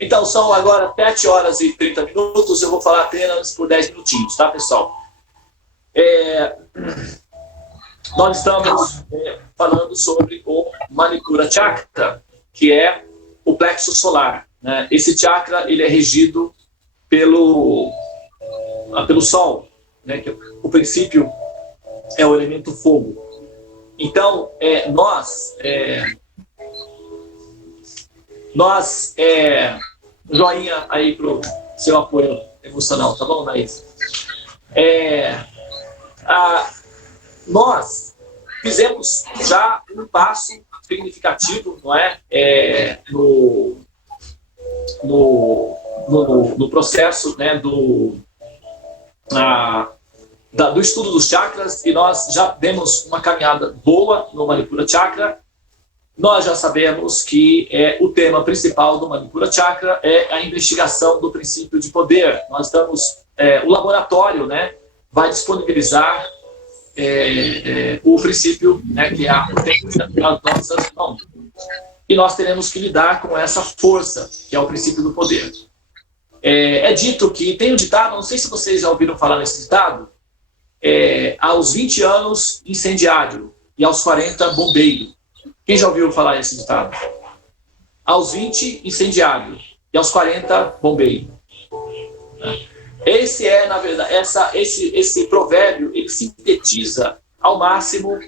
Então, são agora 7 horas e 30 minutos, eu vou falar apenas por 10 minutinhos, tá, pessoal? Nós estamos falando sobre o Manipura Chakra, que é o plexo solar, né? Esse chakra, ele é regido pelo Sol, né? Que o princípio é o elemento fogo. Então, joinha aí pro seu apoio emocional, tá bom, Naís? Nós fizemos já um passo significativo, não é? No processo, né, do estudo dos chakras, e nós já demos uma caminhada boa no Manipura Chakra. Nós já sabemos que o tema principal do Manipura Chakra é a investigação do princípio de poder. Nós estamos, o laboratório, né, vai disponibilizar o princípio, né, que é a potência das nossas mãos. E nós teremos que lidar com essa força, que é o princípio do poder. É dito que, tem um ditado, não sei se vocês já ouviram falar nesse ditado, aos 20 anos incendiário e aos 40 bombeiro. Quem já ouviu falar esse ditado? Aos 20 incendiário e aos 40 bombeiro. Esse na verdade, esse provérbio, ele sintetiza ao máximo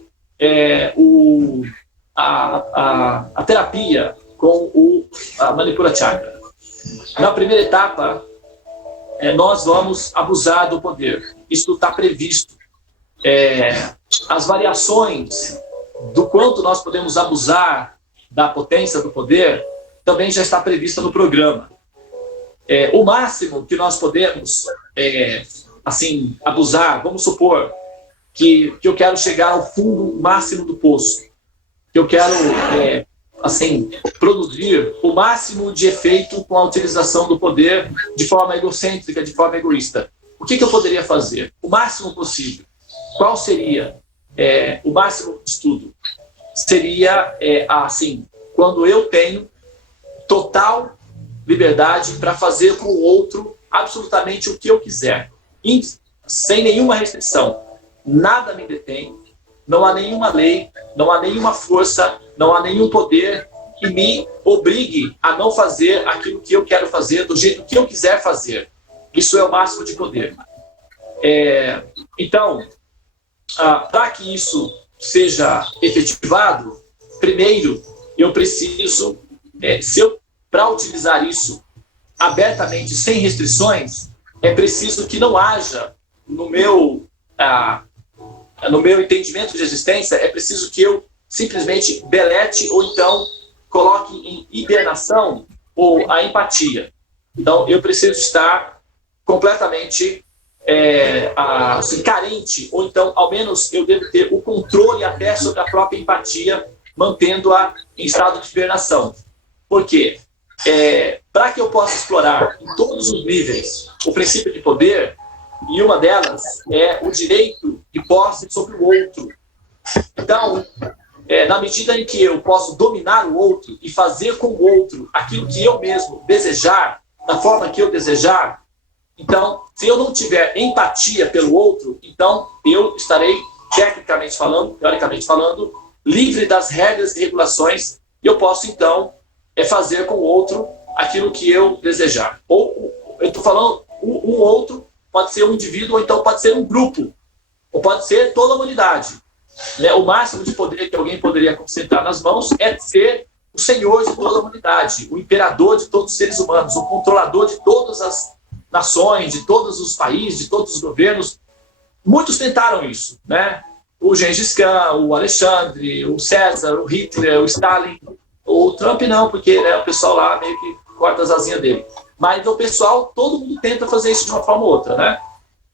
a terapia com a Manipura Chakra. Na primeira etapa, nós vamos abusar do poder. Isso está previsto. As variações do quanto nós podemos abusar da potência do poder também já está prevista no programa. O máximo que nós podemos abusar, vamos supor que eu quero chegar ao fundo máximo do poço, que eu quero produzir o máximo de efeito com a utilização do poder de forma egocêntrica, de forma egoísta. O que eu poderia fazer? O máximo possível. Qual seria o máximo de tudo? Seria quando eu tenho total liberdade para fazer com o outro absolutamente o que eu quiser, sem nenhuma restrição. Nada me detém, não há nenhuma lei, não há nenhuma força, não há nenhum poder que me obrigue a não fazer aquilo que eu quero fazer do jeito que eu quiser fazer. Isso é o máximo de poder. Então, para que isso seja efetivado, primeiro eu preciso, para utilizar isso abertamente, sem restrições, é preciso que não haja, no meu entendimento de existência, é preciso que eu simplesmente delete ou então coloque em hibernação ou a empatia. Então, eu preciso estar completamente carente, ou então, ao menos, eu devo ter o controle até sobre a própria empatia, mantendo-a em estado de hibernação. Por quê? Para que eu possa explorar em todos os níveis o princípio de poder, e uma delas é o direito de posse sobre o outro. Então, na medida em que eu posso dominar o outro e fazer com o outro aquilo que eu mesmo desejar, da forma que eu desejar, então, se eu não tiver empatia pelo outro, então eu estarei, tecnicamente falando, teoricamente falando, livre das regras e regulações, e eu posso, então, fazer com o outro aquilo que eu desejar. Ou, eu estou falando, um outro pode ser um indivíduo, ou então pode ser um grupo, ou pode ser toda a humanidade. Né? O máximo de poder que alguém poderia concentrar nas mãos é ser o senhor de toda a humanidade, o imperador de todos os seres humanos, o controlador de todas as nações, de todos os países, de todos os governos. Muitos tentaram isso, né? O Gengis Khan, o Alexandre, o César, o Hitler, o Stalin. O Trump não, porque, né, o pessoal lá meio que corta as asinhas dele. Mas o pessoal, todo mundo tenta fazer isso de uma forma ou outra, né?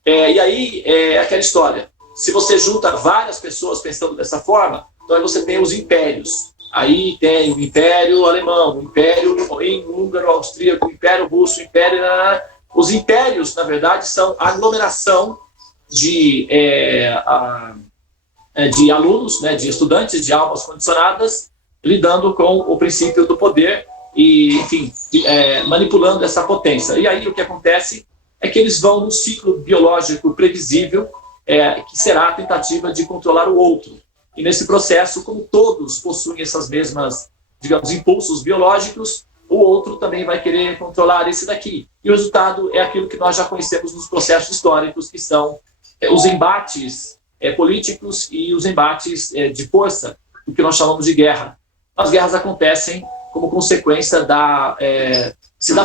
E aí é aquela história. Se você junta várias pessoas pensando dessa forma, então aí você tem os impérios. Aí tem o Império Alemão, o Império Húngaro, Austríaco, o Império Russo, o Império... Os impérios, na verdade, são a aglomeração de alunos, né, de estudantes, de almas condicionadas, lidando com o princípio do poder, e, enfim, manipulando essa potência. E aí o que acontece é que eles vão num ciclo biológico previsível, que será a tentativa de controlar o outro. E nesse processo, como todos possuem essas mesmas, digamos, impulsos biológicos, o outro também vai querer controlar esse daqui. E o resultado é aquilo que nós já conhecemos nos processos históricos, que são os embates políticos e os embates de força, o que nós chamamos de guerra. As guerras acontecem como consequência da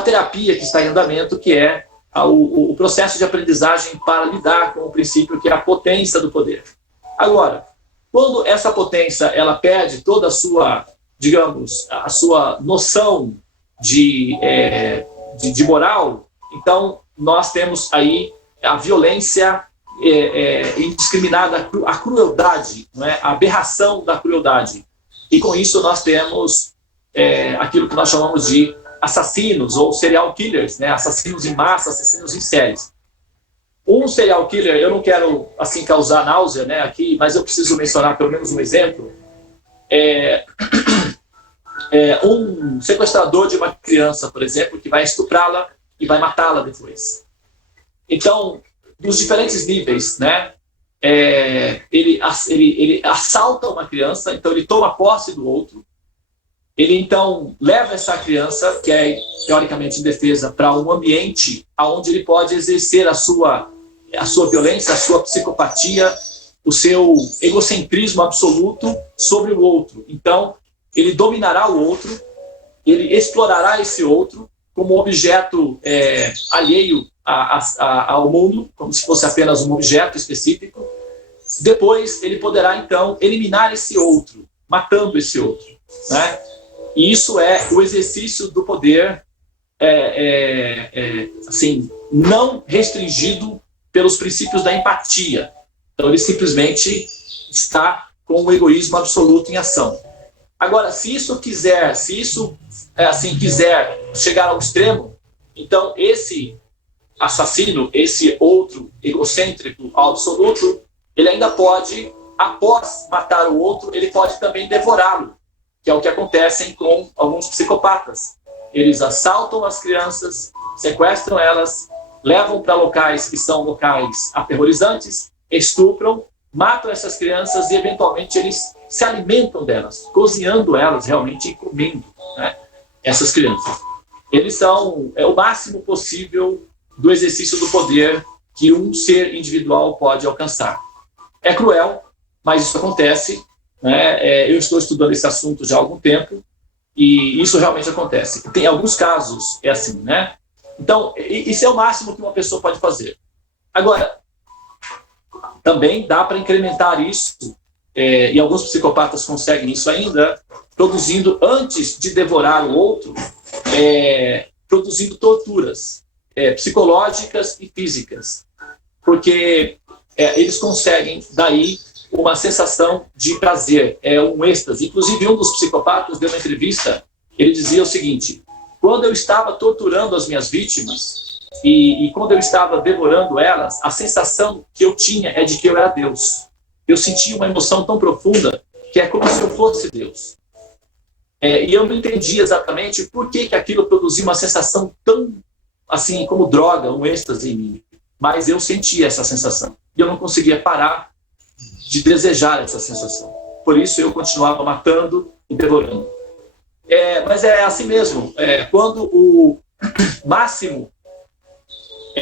terapia que está em andamento, que é o processo de aprendizagem para lidar com o princípio que é a potência do poder. Agora, quando essa potência ela perde toda a sua, digamos, a sua noção de moral, então nós temos aí a violência indiscriminada, a crueldade, não é? A aberração da crueldade. E com isso nós temos aquilo que nós chamamos de assassinos ou serial killers, né? Assassinos em massa, assassinos em séries. Um serial killer, eu não quero assim causar náusea, né, aqui, mas eu preciso mencionar pelo menos um exemplo. Um sequestrador de uma criança, por exemplo, que vai estuprá-la e vai matá-la depois. Então, nos diferentes níveis, né, ele assalta uma criança, então ele toma posse do outro, ele então leva essa criança, que é teoricamente indefesa, para um ambiente onde ele pode exercer a sua violência, a sua psicopatia, o seu egocentrismo absoluto sobre o outro. Então, ele dominará o outro, ele explorará esse outro como objeto alheio ao mundo, como se fosse apenas um objeto específico. Depois, ele poderá, então, eliminar esse outro, matando esse outro, né? E isso é o exercício do poder assim, não restringido pelos princípios da empatia. Então, ele simplesmente está com o egoísmo absoluto em ação. Agora, se isso quiser chegar ao extremo, então esse assassino, esse outro egocêntrico absoluto, ele ainda pode, após matar o outro, ele pode também devorá-lo, que é o que acontece com alguns psicopatas. Eles assaltam as crianças, sequestram elas, levam para locais que são locais aterrorizantes, estupram, matam essas crianças e, eventualmente, eles se alimentam delas, cozinhando elas realmente e comendo, né, essas crianças. Eles são o máximo possível do exercício do poder que um ser individual pode alcançar. É cruel, mas isso acontece, né? Eu estou estudando esse assunto já há algum tempo e isso realmente acontece. Tem alguns casos, é assim, né? Então, isso é o máximo que uma pessoa pode fazer. Agora, também dá para incrementar isso, e alguns psicopatas conseguem isso ainda, produzindo, antes de devorar o outro, produzindo torturas psicológicas e físicas. Porque eles conseguem, daí, uma sensação de prazer, um êxtase. Inclusive, um dos psicopatas deu uma entrevista, ele dizia o seguinte: quando eu estava torturando as minhas vítimas, e quando eu estava devorando elas, a sensação que eu tinha é de que eu era Deus. Eu sentia uma emoção tão profunda que é como se eu fosse Deus. E eu não entendi exatamente por que aquilo produzia uma sensação tão, assim, como droga, um êxtase em mim. Mas eu sentia essa sensação. E eu não conseguia parar de desejar essa sensação. Por isso eu continuava matando e devorando. Mas é assim mesmo. Quando o máximo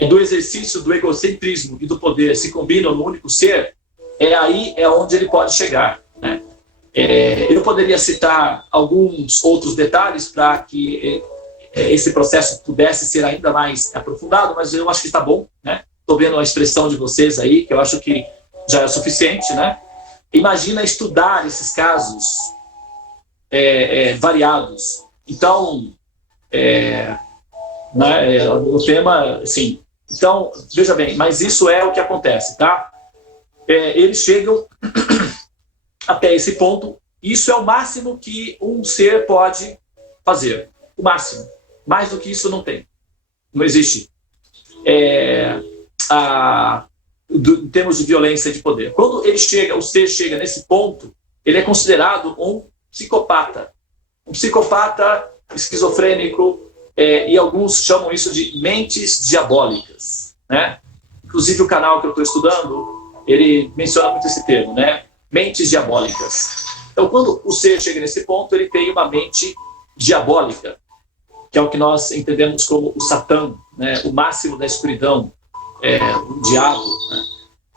do exercício do egocentrismo e do poder se combinam no único ser, aí onde ele pode chegar, né? Eu poderia citar alguns outros detalhes para que esse processo pudesse ser ainda mais aprofundado, mas eu acho que está bom, né? Estou vendo a expressão de vocês aí, que eu acho que já é suficiente, né? Imagina estudar esses casos variados. Então, o tema, sim. Então, veja bem, mas isso é o que acontece, tá? Eles chegam até esse ponto. Isso é o máximo que um ser pode fazer. O máximo. Mais do que isso não tem. Não existe. Em termos de violência e de poder. Quando o ser chega nesse ponto, ele é considerado um psicopata. Um psicopata esquizofrênico, e alguns chamam isso de mentes diabólicas, né? Inclusive o canal que eu estou estudando, ele menciona muito esse termo, né? Mentes diabólicas. Então, quando o ser chega nesse ponto, ele tem uma mente diabólica, que é o que nós entendemos como o Satã, né? O máximo da escuridão, o diabo, né?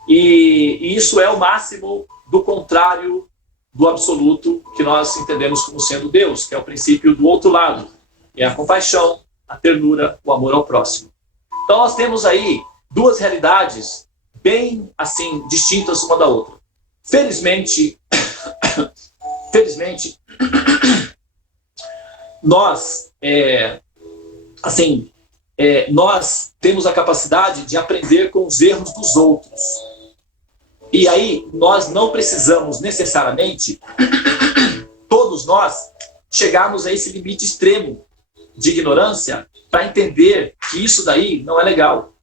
E isso é o máximo do contrário do absoluto, que nós entendemos como sendo Deus, que é o princípio do outro lado, é a compaixão, a ternura, o amor ao próximo. Então nós temos aí duas realidades bem assim distintas uma da outra. Felizmente, nós nós temos a capacidade de aprender com os erros dos outros. E aí nós não precisamos necessariamente, todos nós, chegarmos a esse limite extremo de ignorância para entender que isso daí não é legal.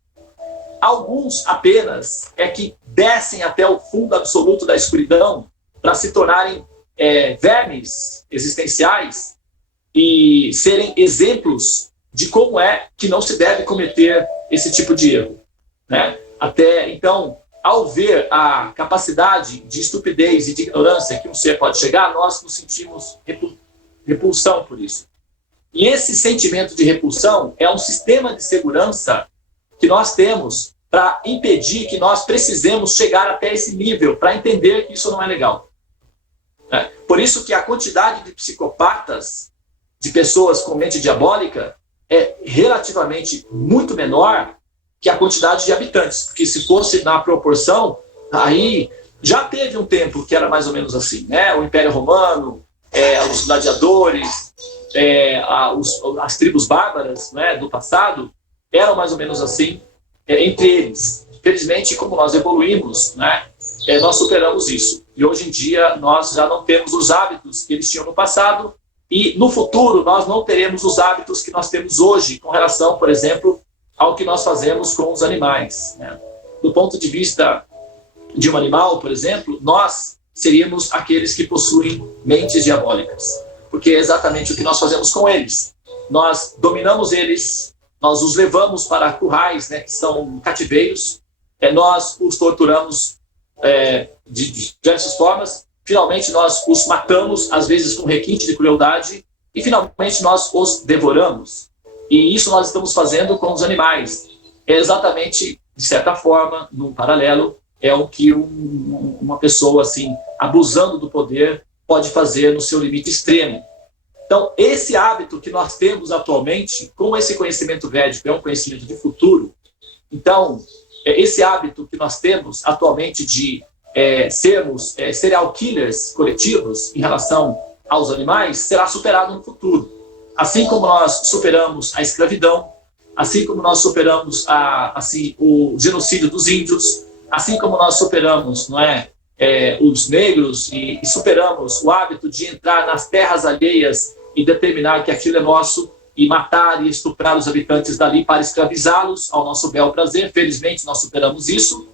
Alguns apenas que descem até o fundo absoluto da escuridão para se tornarem vermes existenciais e serem exemplos de como é que não se deve cometer esse tipo de erro, né? Até então, ao ver a capacidade de estupidez e de ignorância que um ser pode chegar, nós nos sentimos repulsão por isso. E esse sentimento de repulsão é um sistema de segurança que nós temos para impedir que nós precisemos chegar até esse nível, para entender que isso não é legal. Por isso que a quantidade de psicopatas, de pessoas com mente diabólica, é relativamente muito menor que a quantidade de habitantes, porque se fosse na proporção, aí já teve um tempo que era mais ou menos assim, né? O Império Romano, os gladiadores, as tribos bárbaras, né, do passado, eram mais ou menos assim entre eles. Felizmente, como nós evoluímos, né, nós superamos isso. E hoje em dia nós já não temos os hábitos que eles tinham no passado, e no futuro nós não teremos os hábitos que nós temos hoje com relação, por exemplo, ao que nós fazemos com os animais, né? Do ponto de vista de um animal, por exemplo, nós seríamos aqueles que possuem mentes diabólicas, porque é exatamente o que nós fazemos com eles. Nós dominamos eles, nós os levamos para currais, né, que são cativeiros, nós os torturamos de diversas formas, finalmente nós os matamos, às vezes com requinte de crueldade, e finalmente nós os devoramos. E isso nós estamos fazendo com os animais. É exatamente, de certa forma, num paralelo, é o que uma pessoa, assim, abusando do poder, pode fazer no seu limite extremo. Então, esse hábito que nós temos atualmente, com esse conhecimento védico, é um conhecimento de futuro. Então, esse hábito que nós temos atualmente de sermos serial killers coletivos em relação aos animais, será superado no futuro. Assim como nós superamos a escravidão, assim como nós superamos o genocídio dos índios, assim como nós superamos, não os negros e superamos o hábito de entrar nas terras alheias e determinar que aquilo é nosso e matar e estuprar os habitantes dali para escravizá-los ao nosso bel prazer. Felizmente nós superamos isso.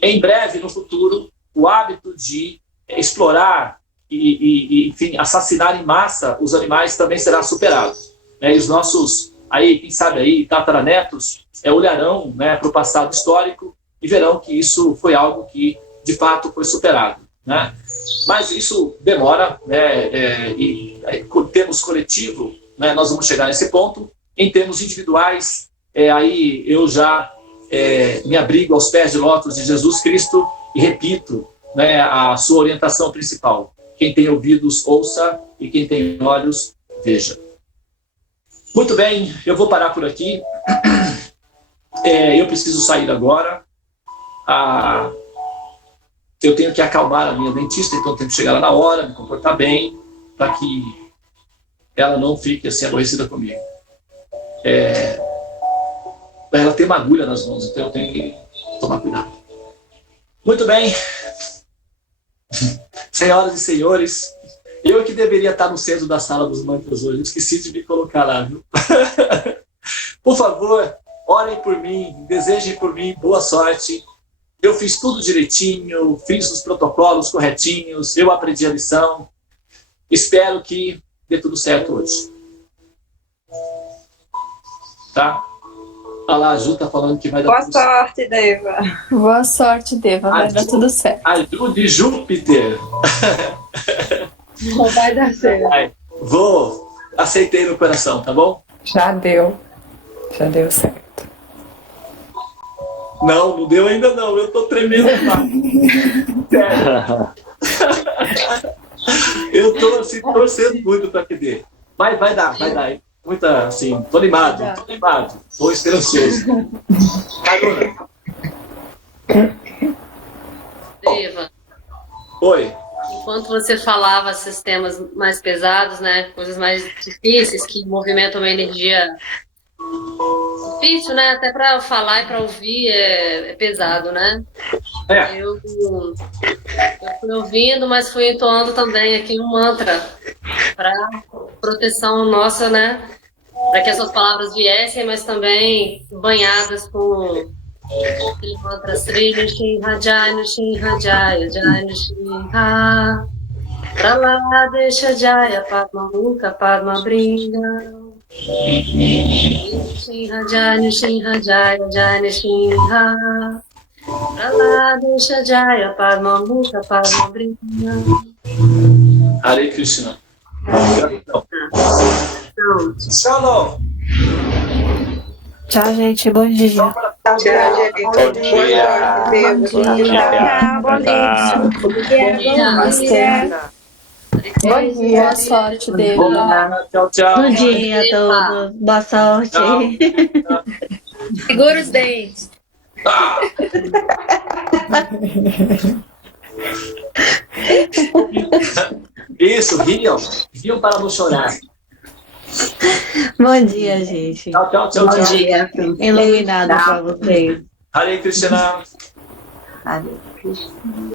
Em breve, no futuro, o hábito de explorar enfim, assassinar em massa os animais também será superado, né? E os nossos, quem sabe tataranetos, olharão, né, para o passado histórico e verão que isso foi algo que, de fato, foi superado, né? Mas isso demora, né? E em termos coletivo, né, nós vamos chegar nesse ponto. Em termos individuais, aí eu já me abrigo aos pés de lótus de Jesus Cristo e repito, né, a sua orientação principal. Quem tem ouvidos, ouça, e quem tem olhos, veja. Muito bem, eu vou parar por aqui. Eu preciso sair agora. Eu tenho que acalmar a minha dentista, então eu tenho que chegar lá na hora, me comportar bem, para que ela não fique assim aborrecida comigo. Ela tem uma agulha nas mãos, então eu tenho que tomar cuidado. Muito bem. Senhoras e senhores, eu que deveria estar no centro da sala dos mantras hoje, esqueci de me colocar lá, viu? Por favor, orem por mim, desejem por mim boa sorte. Eu fiz tudo direitinho, fiz os protocolos corretinhos, eu aprendi a lição. Espero que dê tudo certo hoje. tá? Olha lá, a Ju tá falando que vai dar Boa tudo certo. sorte, Deva. Boa sorte, Deva. Vai dar tudo certo. A Ju de Júpiter. Vai dar certo. Aceitei no coração, tá bom? Já deu certo. Não deu ainda não, eu tô tremendo. Sério. Eu tô assim, torcendo muito para que dê. Vai dar. Muita, assim, tô animado, tô esperançoso. Carona. Deva, Oi. enquanto você falava esses temas mais pesados, né, coisas mais difíceis que movimentam uma energia difícil, né, até para falar e para ouvir é pesado, né? Eu fui ouvindo, mas fui entoando também aqui um mantra para proteção nossa, né? Para que essas palavras viessem, mas também banhadas com aquele mantra Sri Nushin Rajaya Jai Nushin Ha Prala Desha Jaya Padma Mukha Padma Bringa Nushin Rajaya Jai Nushin Ha Prala Desha Jaya Padma Mukha Padma Bringa. Hare Krishna. Shalom. Tchau, gente. Bom dia. Tchau, gente. Bom dia. Bom dia. Boa sorte, Deva. Tchau. Bom dia a todos. Boa sorte. Tchau. Segura os dentes. Isso, riam para não chorar. Bom dia, gente. Tchau. Bom dia. Iluminado para vocês. Hare Krishna. Hare Krishna.